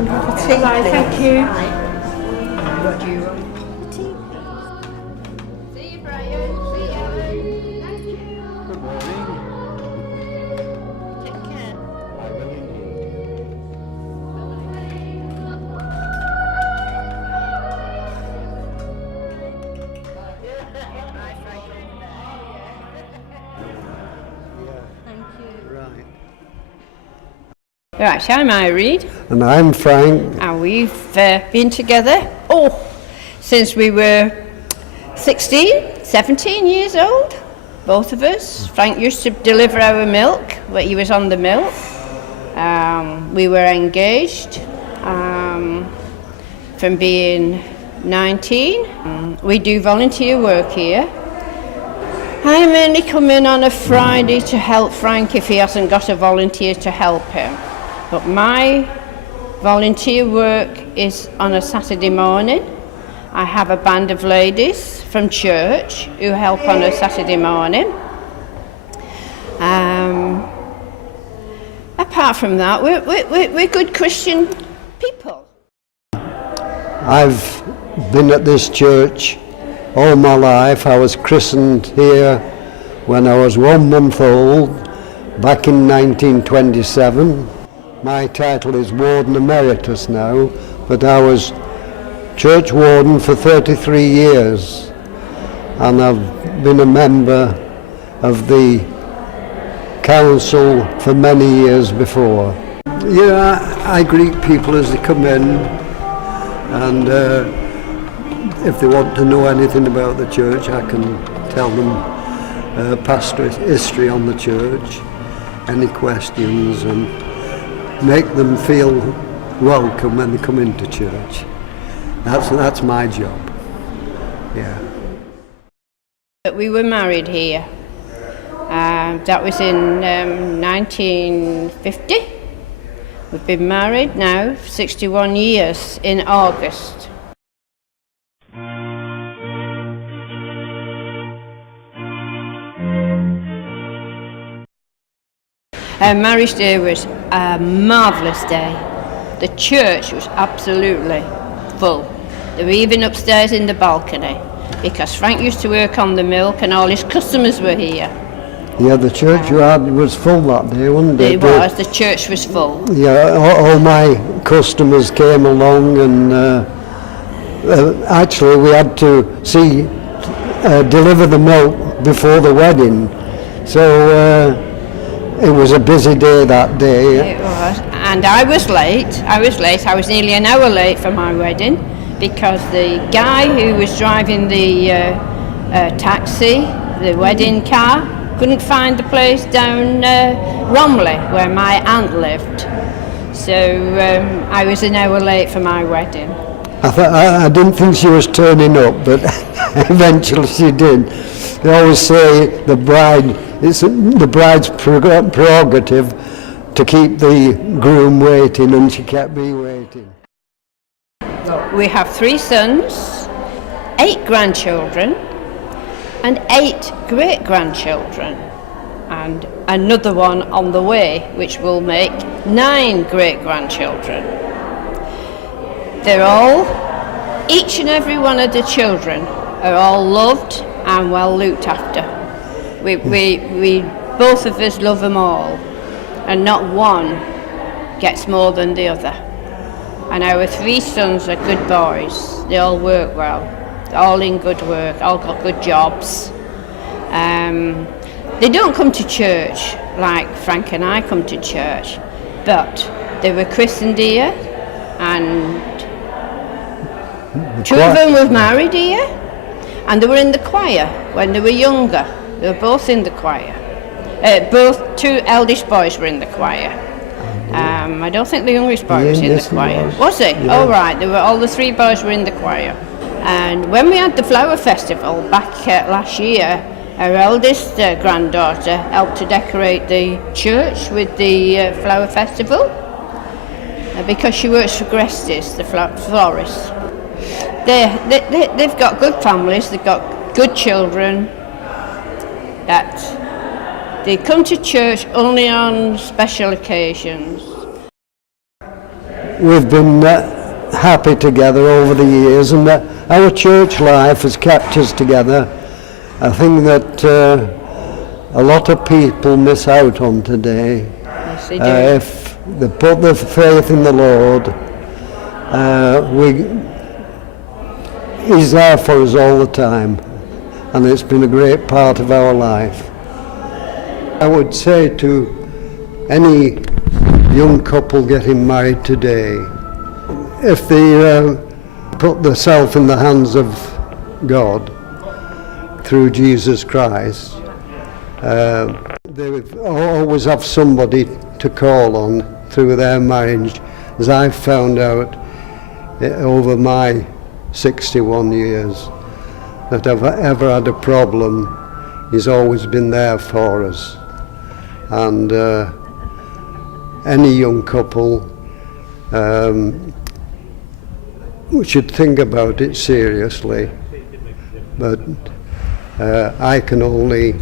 can have a tea. Right, thank you. See you, Brian. See you, Ellen. Thank you. Good morning. Take care. I will indeed. Thank you. Right. Right, so I'm Irene, And I'm Frank. and we've been together, since we were 16, 17 years old, both of us. Frank used to deliver our milk, when he was on the milk. We were engaged from being 19. We do volunteer work here. I mainly come in on a Friday to help Frank if he hasn't got a volunteer to help him. But my volunteer work is on a Saturday morning. I have a band of ladies from church who help on a Saturday morning. Apart from that, we're good Christian people. I've been at this church all my life. I was christened here when I was 1 month old, back in 1927. My title is Warden Emeritus now, but I was church warden for 33 years, and I've been a member of the council for many years before. Yeah, I greet people as they come in, and if they want to know anything about the church, I can tell them past history on the church, any questions, and make them feel welcome when they come into church. That's my job. Yeah. We were married here. That was in 1950. We've been married now 61 years in August. Our marriage day was a marvellous day. The church was absolutely full. They were even upstairs in the balcony because Frank used to work on the milk and all his customers were here. Yeah, the church you had was full that day, wasn't it? It was, the church was full. Yeah, all my customers came along, and actually we had to deliver the milk before the wedding. So it was a busy day that day. It was, and I was late. I was nearly an hour late for my wedding because the guy who was driving the taxi, the wedding car, couldn't find the place down Romley where my aunt lived. So I was an hour late for my wedding. I didn't think she was turning up, but eventually she did. They always say it's the bride's prerogative to keep the groom waiting, and she kept me waiting. We have 3 sons, 8 grandchildren, and 8 great-grandchildren, and another one on the way, which will make 9 great-grandchildren. They're all, each and every one of the children are all loved and well looked after. We both of us love them all, and not one gets more than the other. And our 3 sons are good boys. They all work well. They're all in good work, all got good jobs. They don't come to church like Frank and I come to church, but they were christened here, and 2 of them were married here, and they were in the choir when they were younger. They were both in the choir. Both 2 eldest boys were in the choir. I don't think the youngest boy was in the choir. Was he? Yeah. Oh right, all the 3 boys were in the choir. And when we had the flower festival back last year, our eldest granddaughter helped to decorate the church with the flower festival because she works for Grestis, the florist. They've got good families, they've got good children, that they come to church only on special occasions. we've been happy together over the years, and our church life has kept us together. I think that a lot of people miss out on today. Yes, they do. If they put their faith in the Lord, He's there for us all the time, and it's been a great part of our life. I would say to any young couple getting married today, if they put themselves in the hands of God through Jesus Christ, they would always have somebody to call on through their marriage. As I've found out over my 61 years, that I've ever had a problem, He's always been there for us. And any young couple should think about it seriously, but I can only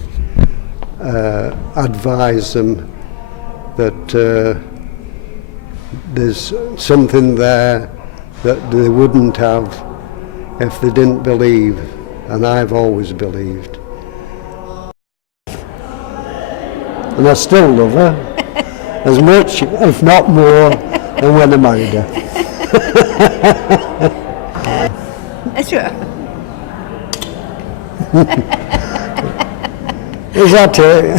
advise them that there's something there that they wouldn't have if they didn't believe, and I've always believed. And I still love her as much, if not more, than when I married her. Sure. Is that it?